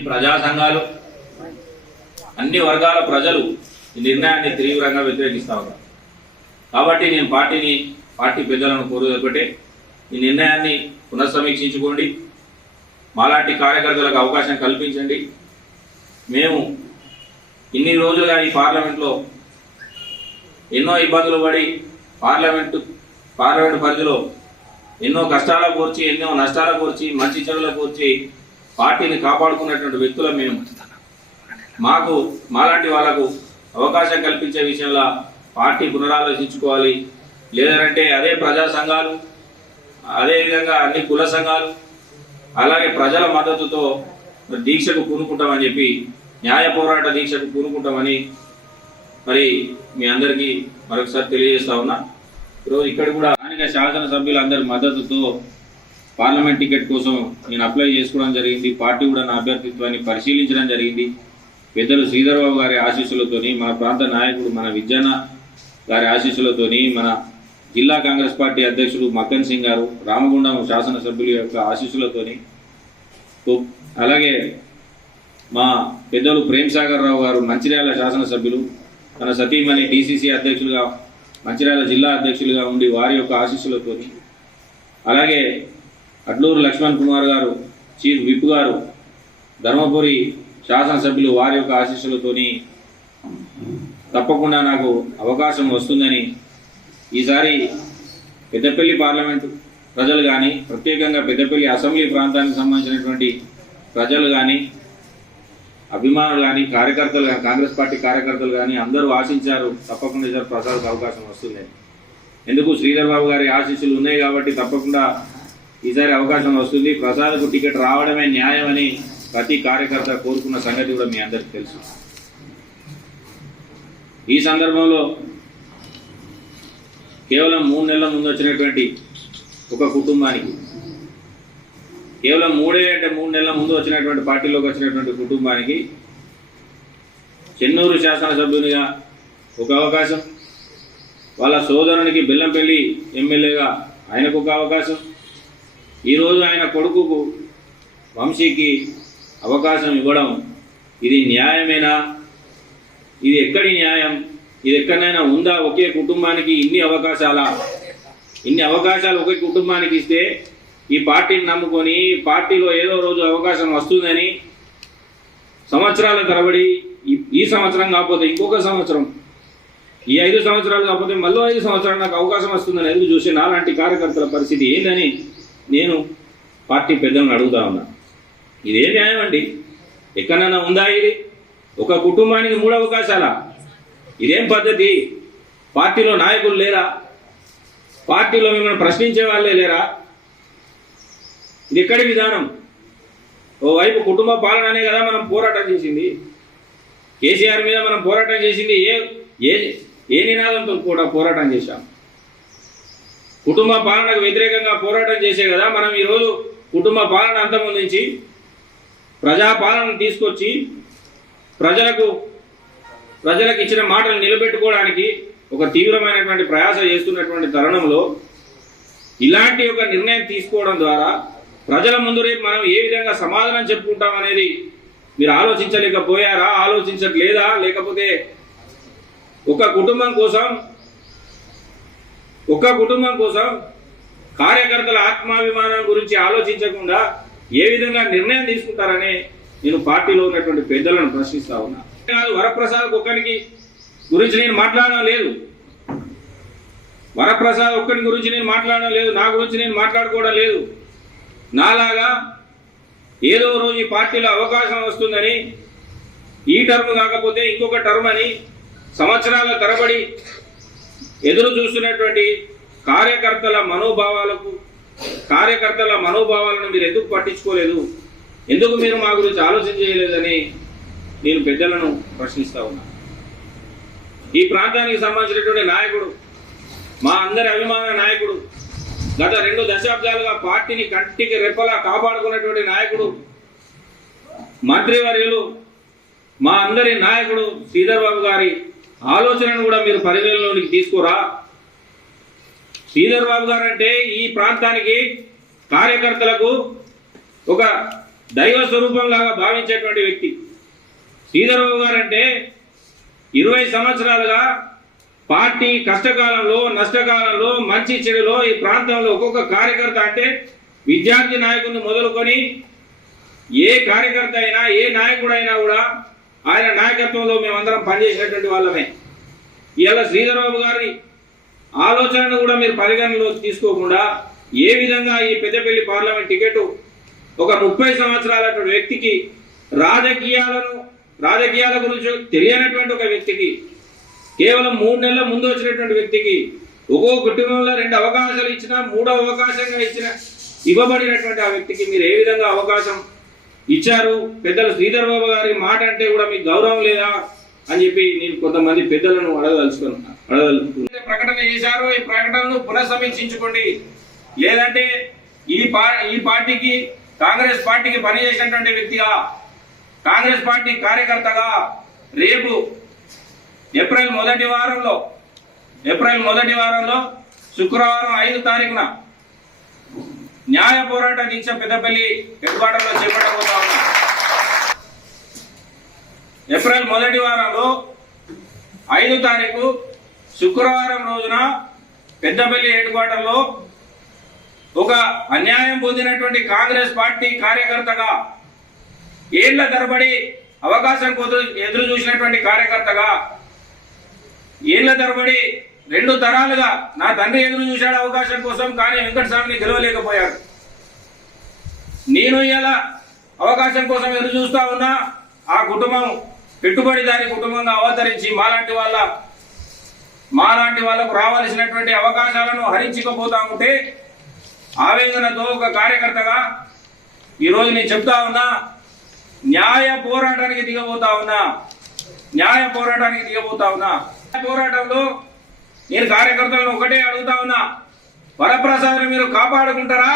అన్ని ప్రజా సంఘాలు, అన్ని వర్గాల ప్రజలు ఈ నిర్ణయాన్ని తీవ్రంగా వ్యతిరేకిస్తా ఉన్నారు. కాబట్టి నేను పార్టీ పెద్దలను కోరేది ఒకటే, ఈ నిర్ణయాన్ని పునఃసమీక్షించుకోండి, మాలాంటి కార్యకర్తలకు అవకాశం కల్పించండి. మేము ఇన్ని రోజులుగా ఈ పార్లమెంట్లో ఎన్నో ఇబ్బందులు పడి పార్లమెంటు పరిధిలో ఎన్నో కష్టాల కూర్చి, ఎన్నో నష్టాల కూర్చి, మంచి చెడుల కూర్చి పార్టీని కాపాడుకున్నటువంటి వ్యక్తులు మేము. మాలాంటి వాళ్ళకు అవకాశం కల్పించే విషయంలో పార్టీ పునరాలోచించుకోవాలి. లేదంటే అదే ప్రజా సంఘాలు, అదేవిధంగా అన్ని కుల సంఘాలు, అలాగే ప్రజల మద్దతుతో దీక్షకు పూనుకుంటామని చెప్పి, న్యాయ పోరాట దీక్షకు పూనుకుంటామని మరి మీ అందరికీ మరొకసారి తెలియజేస్తా ఉన్నా. ఈరోజు ఇక్కడ కూడా స్థానిక శాసనసభ్యులందరి మద్దతుతో పార్లమెంట్ టికెట్ కోసం నేను అప్లై చేసుకోవడం జరిగింది. పార్టీ కూడా నా అభ్యర్థిత్వాన్ని పరిశీలించడం జరిగింది. పెద్దలు శ్రీధర్ బాబు గారి ఆశీస్సులతోని, మన ప్రాంత నాయకుడు మన విజ్జన్న గారి ఆశీస్సులతోని, మన జిల్లా కాంగ్రెస్ పార్టీ అధ్యక్షుడు మక్కన్ సింగ్ గారు, రామగుండం శాసనసభ్యుల యొక్క ఆశీస్సులతోని, అలాగే మా పెద్దలు ప్రేమ్ సాగర్ రావు గారు మంచిర్యాల శాసనసభ్యులు, తన సతీమణి డిసిసి అధ్యక్షులుగా మంచిర్యాల జిల్లా అధ్యక్షులుగా ఉండి వారి యొక్క ఆశీస్సులతోని, అలాగే అడ్లూరు లక్ష్మణ్ కుమార్ గారు చీఫ్ విప్ గారు ధర్మపురి శాసనసభ్యులు వారి యొక్క ఆశీస్సులతోని తప్పకుండా నాకు అవకాశం వస్తుందని, ఈసారి పెద్దపల్లి పార్లమెంటు ప్రజలు కానీ, ప్రత్యేకంగా పెద్దపల్లి అసెంబ్లీ ప్రాంతానికి సంబంధించినటువంటి ప్రజలు కానీ, అభిమానులు కానీ, కార్యకర్తలు, కాంగ్రెస్ పార్టీ కార్యకర్తలు కానీ అందరూ ఆశించారు తప్పకుండా ఈసారి ప్రసాద్కు అవకాశం వస్తుందని. ఎందుకు శ్రీధర్ బాబు గారి ఆశీస్సులు ఉన్నాయి కాబట్టి తప్పకుండా ఈసారి అవకాశం వస్తుంది. ప్రసాద్కు టికెట్ రావడమే న్యాయమని ప్రతి కార్యకర్త కోరుకున్న సంగతి కూడా మీ అందరికీ తెలుసు. ఈ సందర్భంలో కేవలం 3 నెలల ముందు వచ్చినటువంటి ఒక కుటుంబానికి, కేవలం 3 నెలల ముందు వచ్చినటువంటి పార్టీలోకి వచ్చినటువంటి కుటుంబానికి చెన్నూరు శాసనసభ్యునిగా ఒక అవకాశం, వాళ్ళ సోదరునికి బెల్లంపల్లి ఎమ్మెల్యేగా ఆయనకు ఒక అవకాశం, ఈరోజు ఆయన కొడుకుకు వంశీకి అవకాశం ఇవ్వడం ఇది న్యాయమేనా? ఇది ఎక్కడి న్యాయం? ఇది ఎక్కడైనా ఉందా? ఒకే కుటుంబానికి ఇన్ని అవకాశాలు ఒకే కుటుంబానికి ఇస్తే ఈ పార్టీని నమ్ముకొని పార్టీలో ఏదో రోజు అవకాశం వస్తుందని సంవత్సరాల తరబడి, ఈ సంవత్సరం కాకపోతే ఇంకొక సంవత్సరం, ఈ 5 సంవత్సరాలు కాకపోతే మళ్ళీ 5 సంవత్సరాలు నాకు అవకాశం వస్తుందని ఎదురు చూసి నాలాంటి కార్యకర్తల పరిస్థితి ఏందని నేను పార్టీ పెద్దలను అడుగుతా ఉన్నా. ఇదే న్యాయం అండి? ఎక్కడైనా ఉందా ఇది? ఒక కుటుంబానికి 3 అవకాశాలా? ఇదేం పద్ధతి? పార్టీలో నాయకులు లేరా? పార్టీలో మిమ్మల్ని ప్రశ్నించే వాళ్ళే లేరా? ఇది ఎక్కడి విధానం? ఓవైపు కుటుంబ పాలననే కదా మనం పోరాటం చేసింది. కేసీఆర్ మీద మనం పోరాటం చేసింది ఏ నినాదంతో కూడా పోరాటం చేశాం? కుటుంబ పాలనకు వ్యతిరేకంగా పోరాటం చేసే కదా మనం ఈరోజు కుటుంబ పాలన అంతమొందించి ప్రజాపాలనను తీసుకొచ్చి ప్రజలకు ఇచ్చిన మాటలు నిలబెట్టుకోవడానికి ఒక తీవ్రమైనటువంటి ప్రయాస చేస్తున్నటువంటి తరుణంలో ఇలాంటి ఒక నిర్ణయం తీసుకోవడం ద్వారా ప్రజల ముందు రేపు మనం ఏ విధంగా సమాధానం చెప్పుకుంటాం అనేది మీరు ఆలోచించలేకపోయారా? ఆలోచించట్లేదా? లేకపోతే ఒక కుటుంబం కోసం కార్యకర్తల ఆత్మాభిమానం గురించి ఆలోచించకుండా ఏ విధంగా నిర్ణయం తీసుకుంటారని నేను పార్టీలో ఉన్నటువంటి పెద్దలను ప్రశ్నిస్తా ఉన్నా. వరప్రసాద్ ఒక్కరికి గురించి నేను మాట్లాడడం లేదు. వరప్రసాద్ ఒక్కరి గురించి నేను మాట్లాడడం లేదు. నా గురించి నేను మాట్లాడుకోవడం లేదు. నాలాగా ఏదో రోజు ఈ పార్టీలో అవకాశం వస్తుందని, ఈ టర్మ్ కాకపోతే ఇంకొక టర్మ్ అని సంవత్సరాల తరబడి ఎదురు చూస్తున్నటువంటి కార్యకర్తల మనోభావాలను మీరు ఎందుకు పట్టించుకోలేదు? ఎందుకు మీరు మా గురించి ఆలోచన చేయలేదని నేను పెద్దలను ప్రశ్నిస్తా ఉన్నా. ఈ ప్రాంతానికి సంబంధించినటువంటి నాయకుడు, మా అందరి అభిమాన నాయకుడు, గత 2 దశాబ్దాలుగా పార్టీని కంటికి రెప్పలా కాపాడుకున్నటువంటి నాయకుడు, మంత్రివర్యులు, మా అందరి నాయకుడు శ్రీధర్ బాబు గారి ఆలోచనను కూడా మీరు పరిగణలోనికి తీసుకోరా? శ్రీధర్ బాబు గారు అంటే ఈ ప్రాంతానికి కార్యకర్తలకు ఒక దైవ స్వరూపంలాగా భావించేటువంటి వ్యక్తి. శ్రీధర్బాబు గారు అంటే 20 సంవత్సరాలుగా పార్టీ కష్టకాలంలో నష్టకాలంలో మంచి చెడులో ఈ ప్రాంతంలో ఒక్కొక్క కార్యకర్త అంటే విద్యార్థి నాయకుడిని మొదలుకొని ఏ కార్యకర్త అయినా ఏ నాయకుడైనా కూడా ఆయన నాయకత్వంలో మేమందరం పనిచేసినటువంటి వాళ్ళమే. ఇవాళ శ్రీధర్బాబు గారి ఆలోచనను కూడా మీరు పరిగణనలోకి తీసుకోకుండా ఏ విధంగా ఈ పెద్దపల్లి పార్లమెంట్ టికెట్ ఒక 30 సంవత్సరాల వ్యక్తికి రాజకీయాల గురించి తెలియనటువంటి ఒక వ్యక్తికి కేవలం 3 నెలల ముందు వచ్చినటువంటి వ్యక్తికి ఒక్కో కుటుంబంలో 2 అవకాశాలు ఇచ్చినా 3వ అవకాశంగా ఇవ్వబడినటువంటి ఆ వ్యక్తికి మీరు ఏ విధంగా అవకాశం ఇచ్చారు? పెద్దలు శ్రీధర్బాబు గారి మాట అంటే కూడా మీకు గౌరవం లేదా అని చెప్పి నేను కొంతమంది పెద్దలను అడగదలుచుకున్నాను. ప్రకటన చేశారు, ఈ ప్రకటనను పునఃసమీక్షించుకోండి. లేదంటే ఈ పార్టీకి కాంగ్రెస్ పార్టీకి పనిచేసినటువంటి వ్యక్తిగా కాంగ్రెస్ పార్టీ కార్యకర్తగా రేపు ఏప్రిల్ మొదటి వారంలో శుక్రవారం 5 తారీఖున న్యాయ పోరాట దీక్ష పెద్దపల్లి హెడ్ క్వార్టర్లో చేపట్టబోతా ఉన్నా. ఏప్రిల్ మొదటి వారంలో 5 తారీఖు శుక్రవారం రోజున పెద్దపల్లి హెడ్ క్వార్టర్లో ఒక అన్యాయం పొందినటువంటి కాంగ్రెస్ పార్టీ కార్యకర్తగా ఏళ్ల తరబడి అవకాశం కోసం ఎదురు చూసినటువంటి కార్యకర్తగా ఏళ్ల తరబడి 2 తరాలుగా నా తండ్రి ఎదురు చూశాడు అవకాశం కోసం, కానీ వెంకటస్వామిని గెలవలేకపోయాడు. నేను ఇలా అవకాశం కోసం ఎదురు చూస్తా ఉన్నా. ఆ కుటుంబం పెట్టుబడిదారి కుటుంబంగా అవతరించి మాలాంటి వాళ్ళకు రావాల్సినటువంటి అవకాశాలను హరించకపోతా ఉంటే ఆవేదనతో ఒక కార్యకర్తగా ఈరోజు నేను చెప్తా ఉన్నా, న్యాయ పోరాటానికి దిగబోతా ఉన్నా. పోరాటంలో నేను కార్యకర్తలను ఒకటే అడుగుతా ఉన్నా, వరప్రసాద్ మీరు కాపాడుకుంటారా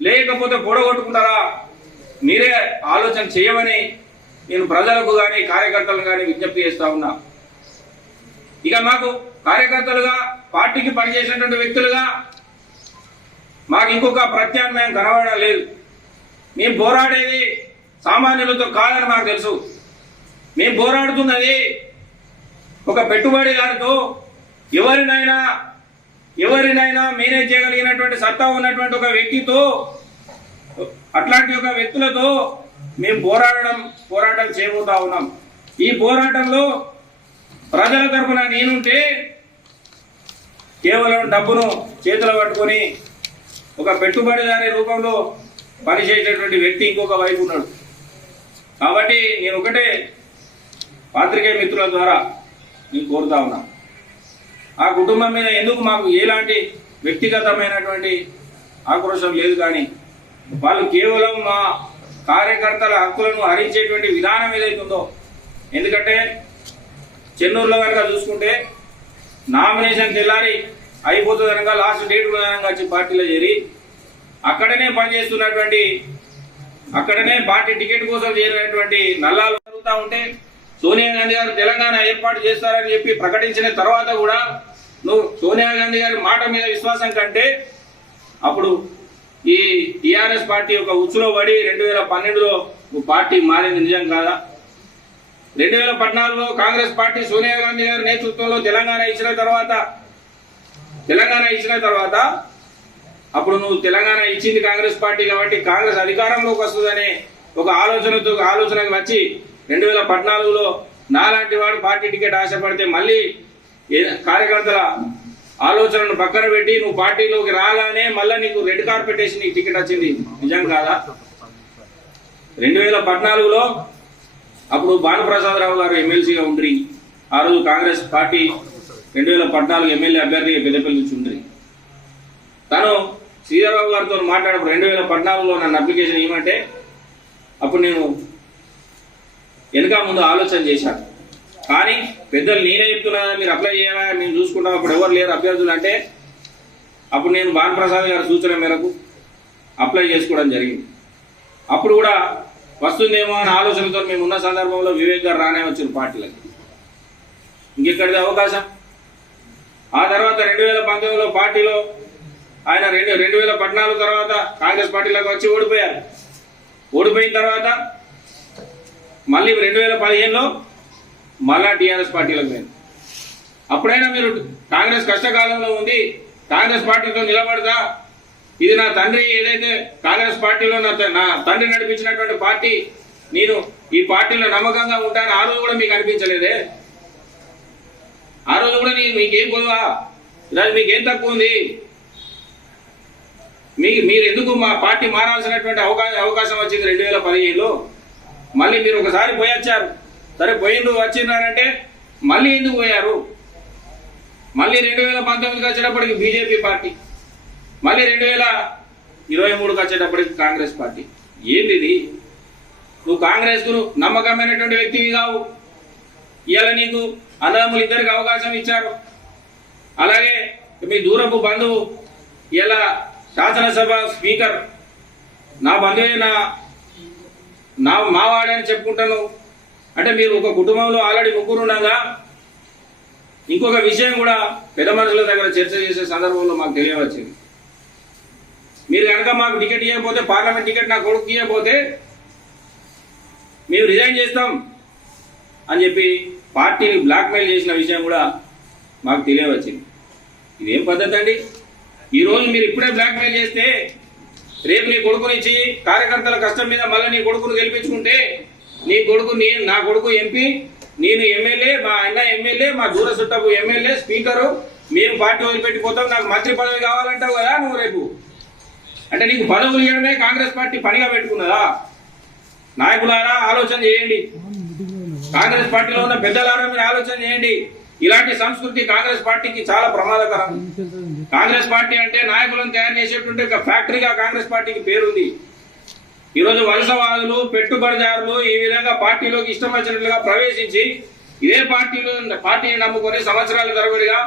లేకపోతే పొడగొట్టుకుంటారా? మీరే ఆలోచన చేయమని నేను ప్రజలకు కానీ కార్యకర్తలకు కానీ విజ్ఞప్తి చేస్తా ఉన్నా. ఇక మాకు కార్యకర్తలుగా పార్టీకి పనిచేసినటువంటి వ్యక్తులుగా మాకు ఇంకొక ప్రత్యామ్నాయం కనబడడం లేదు. మేము పోరాడేది సామాన్యులతో కాదని మాకు తెలుసు. మేము పోరాడుతున్నది ఒక పెట్టుబడిదారితో, ఎవరినైనా మేనేజ్ చేయగలిగినటువంటి సత్తా ఉన్నటువంటి ఒక వ్యక్తితో, అట్లాంటి ఒక వ్యక్తులతో మేము పోరాటం చేయబోతా ఉన్నాం. ఈ పోరాటంలో ప్రజల తరఫున నేనుంటే కేవలం డబ్బును చేతిలో పట్టుకొని ఒక పెట్టుబడిదారి రూపంలో పనిచేసేటువంటి వ్యక్తి ఇంకొక వైపు ఉన్నాడు. కాబట్టి నేను ఒకటే పాత్రికేయ మిత్రుల ద్వారా నేను కోరుతా ఉన్నా, ఆ కుటుంబం మీద ఎందుకు మాకు ఎలాంటి వ్యక్తిగతమైనటువంటి ఆక్రోశం లేదు, కానీ వాళ్ళు కేవలం మా కార్యకర్తల హక్కులను హరించేటువంటి విధానం ఏదైతుందో. ఎందుకంటే చెన్నూరులో కనుక చూసుకుంటే నామినేషన్ తెల్లారి అయిపోతుంది కనుక లాస్ట్ డేట్ విధానంగా వచ్చి పార్టీలో చేరి అక్కడనే పార్టీ టికెట్ కోసం చేరినటువంటి నల్లాలు జరుగుతూ ఉంటే సోనియా గాంధీ గారు తెలంగాణ ఏర్పాటు చేస్తారని చెప్పి ప్రకటించిన తర్వాత కూడా నువ్వు సోనియా గాంధీ గారి మాట మీద విశ్వాసం కంటే అప్పుడు ఈ టిఆర్ఎస్ పార్టీ ఒక ఉచ్చులో పడి 2012లో నువ్వు పార్టీ మారింది నిజం కాదా? 2014లో కాంగ్రెస్ పార్టీ సోనియా గాంధీ గారి నేతృత్వంలో తెలంగాణ ఇచ్చిన తర్వాత అప్పుడు నువ్వు తెలంగాణ ఇచ్చింది కాంగ్రెస్ పార్టీ కాబట్టి కాంగ్రెస్ అధికారంలోకి వస్తుందనే ఒక ఆలోచనకు వచ్చి 2014లో నాలాంటి వాడు పార్టీ టికెట్ ఆశపడితే మళ్ళీ కార్యకర్తల ఆలోచనను పక్కన పెట్టి నువ్వు పార్టీలోకి రాగానే మళ్ళీ నీకు రెడ్ కార్పెట్ వేసి నీకు టికెట్ వచ్చింది నిజం కాదా? 2014లో అప్పుడు భానుప్రసాదరావు గారు ఎమ్మెల్సీగా ఉండ్రి. ఆ రోజు కాంగ్రెస్ పార్టీ 2014 ఎమ్మెల్యే అభ్యర్థిగా పెద్దపల్లి నుంచి ఉండ్రి. తను శ్రీధర్బాబు గారితో మాట్లాడప్పుడు 2014లో నన్ను అప్లికేషన్ ఇవ్వమంటే అప్పుడు నేను వెనక ముందు ఆలోచన చేశాను. కానీ పెద్దలు నేనే చెప్తున్నా మీరు అప్లై చేయాలా మేము చూసుకుంటాం, అప్పుడు ఎవరు లేరు అభ్యర్థులు అంటే అప్పుడు నేను భానుప్రసాద్ గారి సూచన మేరకు అప్లై చేసుకోవడం జరిగింది. అప్పుడు కూడా వస్తుందేమో అనే ఆలోచనతో మేము ఉన్న సందర్భంలో వివేక్ గారు రానే వచ్చారు పార్టీలకి. ఇంకెక్కడిది అవకాశం? ఆ తర్వాత 2019లో పార్టీలో ఆయన 2014 తర్వాత కాంగ్రెస్ పార్టీలోకి వచ్చి ఓడిపోయిన తర్వాత మళ్ళీ 2015లో మళ్ళా టీఆర్ఎస్ పార్టీలోకి పోయింది. అప్పుడైనా మీరు కాంగ్రెస్ కష్టకాలంలో ఉంది, కాంగ్రెస్ పార్టీతో నిలబడతా, ఇది నా తండ్రి ఏదైతే కాంగ్రెస్ పార్టీలో నా తండ్రి నడిపించినటువంటి పార్టీ, నేను ఈ పార్టీలో నమ్మకంగా ఉంటాను, ఆ రోజు కూడా మీకు అనిపించలేదే? ఆ రోజు కూడా మీకేం కొలువా? ఈరోజు మీకేం తక్కువ ఉంది? మీరు ఎందుకు మా పార్టీ మారాల్సినటువంటి అవకాశం వచ్చింది 2015లో? మళ్ళీ మీరు ఒకసారి పోయొచ్చారు, సరే పోయిండు వచ్చిండ్రంటే మళ్ళీ ఎందుకు పోయారు? మళ్ళీ 2019కి వచ్చేటప్పటికి బీజేపీ పార్టీ, మళ్ళీ 2023కి వచ్చేటప్పటికి కాంగ్రెస్ పార్టీ. ఏంది ఇది? నువ్వు కాంగ్రెస్ కు నమ్మకమైనటువంటి వ్యక్తివి కావు. ఇవాళ నీకు అన్నదమ్ములు ఇద్దరికి అవకాశం ఇచ్చారు. అలాగే మీ దూరపు బంధువు ఇలా శాసనసభ స్పీకర్ నా బంధువే, నా మావాడే అని చెప్పుకుంటాను. అంటే మీరు ఒక కుటుంబంలో ఆల్రెడీ ముగ్గురు ఉండగా ఇంకొక విషయం కూడా పెద్ద మనుషుల దగ్గర చర్చ చేసే సందర్భంలో మాకు తెలియవచ్చింది. మీరు కనుక మాకు టికెట్ ఇవ్వకపోతే, పార్లమెంట్ టికెట్ నా కొడుకు ఇవ్వకపోతే మేము రిజైన్ చేస్తాం అని చెప్పి పార్టీని బ్లాక్మెయిల్ చేసిన విషయం కూడా మాకు తెలియవచ్చింది. ఇదేం పద్ధతి అండి? ఈరోజు మీరు ఇప్పుడే బ్లాక్మెయిల్ చేస్తే రేపు నీ కొడుకునిచ్చి కార్యకర్తల కష్టం మీద మళ్ళీ నీ కొడుకును గెలిపించుకుంటే, నీ కొడుకు నా కొడుకు ఎంపీ, నేను ఎమ్మెల్యే, మా అన్న ఎమ్మెల్యే, మా దూర చుట్టపు ఎమ్మెల్యే, స్పీకరు, మేము పార్టీ వదిలిపెట్టిపోతాం, నాకు మంత్రి పదవి కావాలంటావు కదా నువ్వు రేపు. అంటే నీకు పదవులు ఇవ్వడమే కాంగ్రెస్ పార్టీ పనిగా పెట్టుకున్నదా? నాయకులారా ఆలోచన చేయండి, కాంగ్రెస్ పార్టీలో ఉన్న పెద్దలారా మీరు ఆలోచన చేయండి. ఇలాంటి సంస్కృతి కాంగ్రెస్ పార్టీకి చాలా ప్రమాదకరం. కాంగ్రెస్ పార్టీ అంటే నాయకులను తయారు చేసేటువంటి ఒక ఫ్యాక్టరీగా కాంగ్రెస్ పార్టీకి పేరుంది. ఈరోజు వలసవాదులు, పెట్టుబడిదారులు ఈ విధంగా పార్టీలోకి ఇష్టం వచ్చినట్లుగా ప్రవేశించి ఇదే పార్టీని నమ్ముకొని సంవత్సరాల తరబడిగా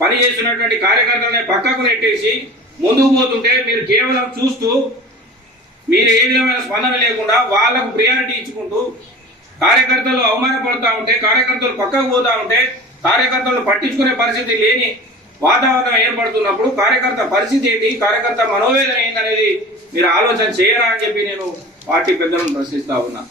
పనిచేస్తున్నటువంటి కార్యకర్తలనే పక్కకు నెట్టేసి ముందుకు పోతుంటే మీరు కేవలం చూస్తూ, మీరు ఏ విధమైన స్పందన లేకుండా వాళ్లకు ప్రియారిటీ ఇచ్చుకుంటూ కార్యకర్తలు అవమానపడుతూ ఉంటే, కార్యకర్తలు పక్కకు పోతా ఉంటే, కార్యకర్తలను పట్టించుకునే పరిస్థితి లేని వాతావరణం ఏర్పడుతున్నప్పుడు కార్యకర్త పరిస్థితి ఏంటి, కార్యకర్త మనోవేదన ఏంటనేది మీరు ఆలోచన చేయరా అని చెప్పి నేను పార్టీ పెద్దలను ప్రశ్నిస్తా ఉన్నా.